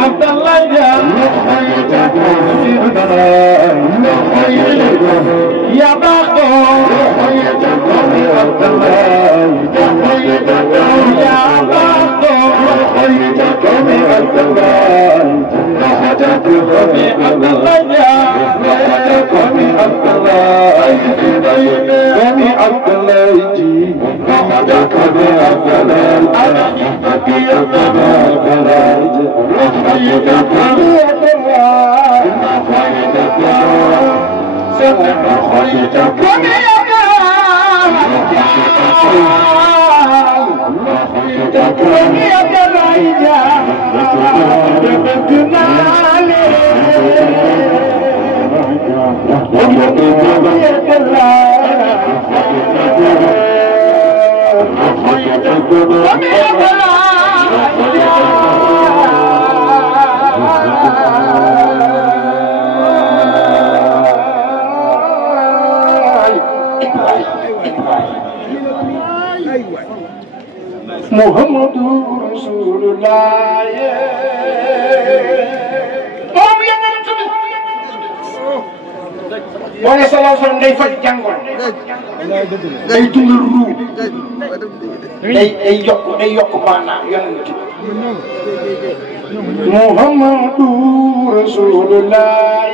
عبد الله يا باقو عبد الله يا باقو عبد الله قومي عبد الله قومي عبد الله قومي عبد الله جي قومي عبد الله انا جبتي يا بلاد وخيت قومي عبد الله سمع خيت قومي عبد الله قومي عبد الله يا بنتنا محمد رسول الله wala sallallahu alayhi wasallam day faj jàngoro day dundal ruu day yokk maanaam yonent Muhammadu Rasulullah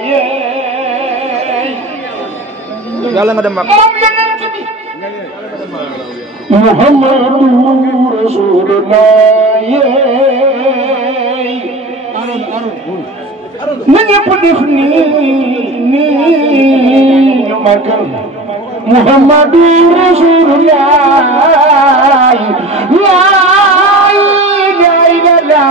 yàlla nga dem mag Muhammadu Rasulullah na ñëpp def nii ñu màggal Muhammadu Rasulullah la ilaha illallah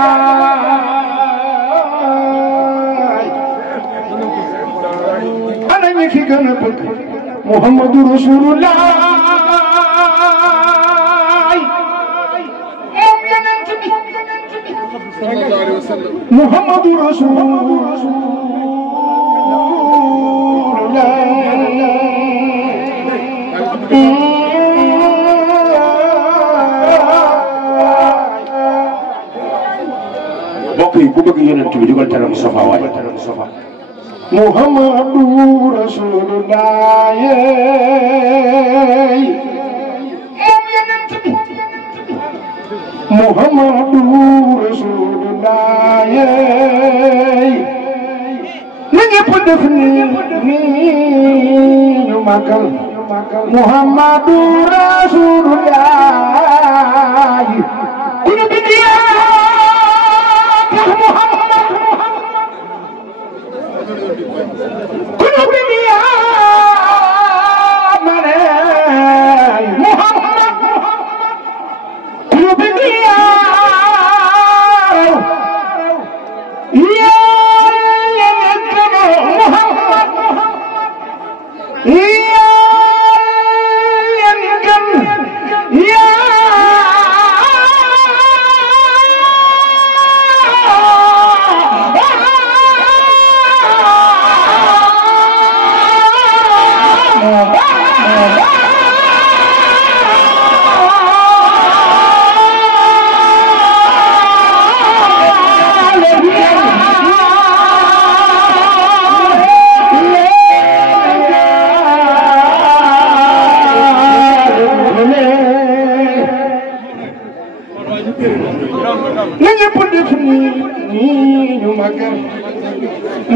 ana ñi fi gën a bëgg Muhammadu Rasulullah moom yonent bi Muhammadu Rasulullah mbokk yi bu bëgg yonent bi digal tere Mustafa waaye Muhammadu Rasulullah moom yonent bi Muhammadu Rasulullah na ñëpp def nii ñu màggal Muhammadu Rasulullah ku ñu bind yaa tax Muhammad ku ñu bind yaa ma ne Muhammad ku ñu bind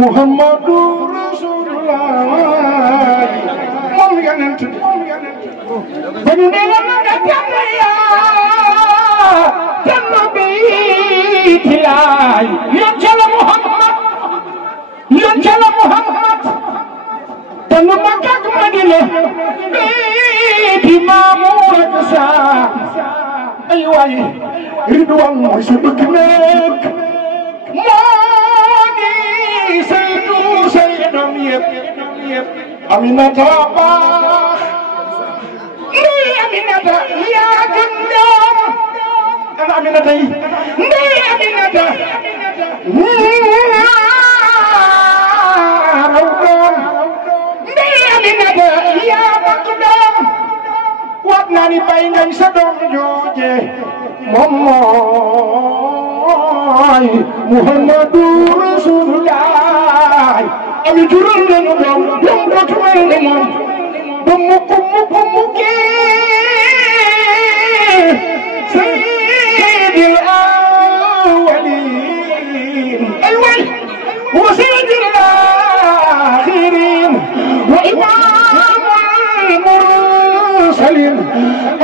Muhammadu Rasulullah moom yonent ba ñu ne la nga jàmm yaa jàmm bi ci laay yon ca la Muhammad te nu ma gàgg ma di le di maamu rek saa ay waay Ridwan mooy sa bëgg nekk Aminata baax ndey Aminata yaa gën doom ana Aminata yi ndey Aminata raw doom ndey Aminata yaa bëgg doom waat naa ni bàyyi ngañ sa doom jooje moom mooy Muhammadu Rasulullah ami jural nañu doom doom dootu mel ni moom ba mukk sayyidil awwalin ay way wa sayyidil akhirin wa imamul mursalin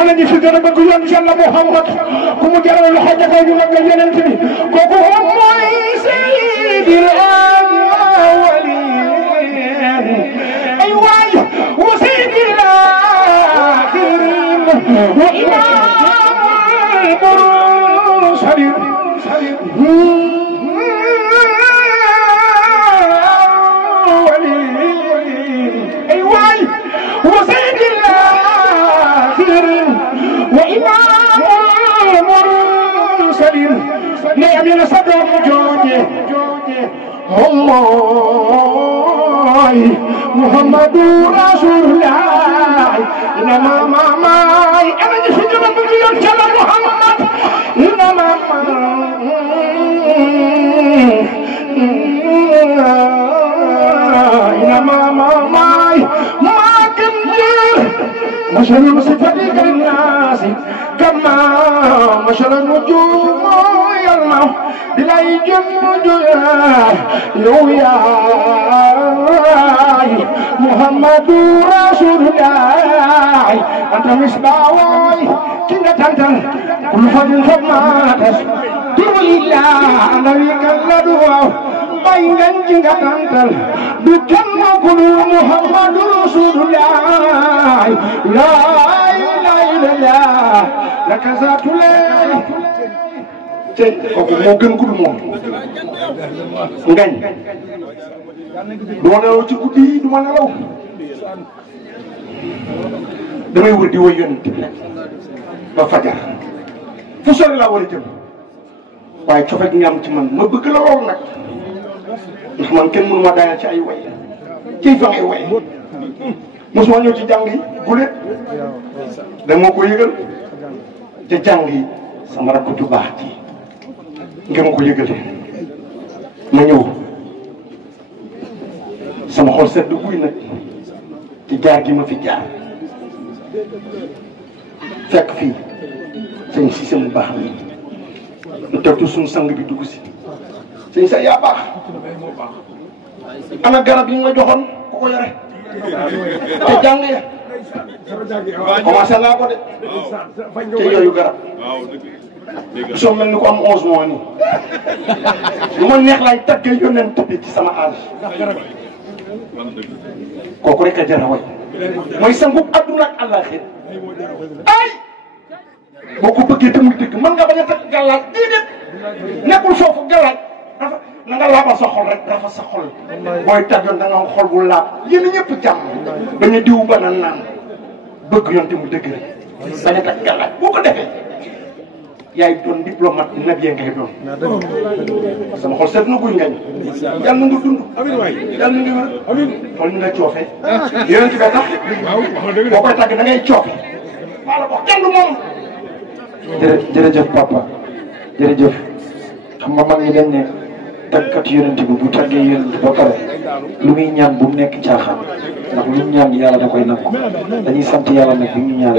ana ñi fi gën a bëgg yoon Yàlla Muhammad ku mu jaral loxo jafay ñu nag yeneen bi kooku mooy sayyidil awwalin ay way wa sayyidil akhirin wa imamul mursalin ay way wa sayyidil akhirin wa imamul mursalin ne amina sa doom jooje moom mooy Muhammadu Rasulullah ina mamay ana ñu fi gën a bëgg yoon ci la Muhammad ina mamay ma gën jër mashallah sifati الناس كما مشى النجوم يلمع بلاي جمج يا محمد رسول الله أنت مصباح كنا تنتن كل فضل خدماتك دعو إلا نبيك الله بين كنا تنتن بكم كل محمد رسول الله لا إله إلا الله لك ذات الله tey kooku moo gën gudd moom ngañ du ma nelaw ci guddi yi du ma nelaw damay wër di woy yonent ba fajar fu sori laa war a jëm waaye cofet gi nga am ci man ma bëgg la lool nag ndax man kenn mënu ma daaneel ci ay way ciy fa ngay way mosuma ñëw ci jàng yi gulet da moo ko yëgal ca jàng yi sama rakk ju baax ji nga ma ko yëgale ma ñëw sama xol sedd guy nag ci jaar gi ma fi jaar fekk fii sëñ si sama baax na ñu teg suñu sang bi dugg si sëñ sa yaa baax ana garab yi nga joxoon ku ko yore te jàng ya commencé naa ko de te yooyu garab soo mel ni ko am 11 mois nii lu ma neex laay taggee yónnent bi ci sama âge kooku rek a jar a way mooy sangu adduna ak àllaaxira ay boo ko bëggee te muy dëgg mën nga bañ a takk gàllaaj déedéet nekkul foofu gàllaaj dafa na nga laabal sa xol rek dafa sa xol booy tàggoon da nga am xol bu laab yéen ñëpp jàmm bañ a diw ba naan bëgg yoon te mu dëgg rek bañ a takk gàllaaj boo ko defee yaay doon diplomate nabiyee ngay doon sama xol seet na guy ngañ yàlla na nga dund yàlla na nga wér xool ni nga coofee yonent bi tax boo koy tàgg da ngay coofe wala ko kenn du moom jërëjëf papa jërëjëf xam nga mag ñi dañ ne tàggat yonent bi bu tàggee yonent ba pare lu muy ñaan bu mu nekk caaxaan ndax lu mu ñaan yàlla da koy nangu dañuy sant yàlla nag bi ñu ñaan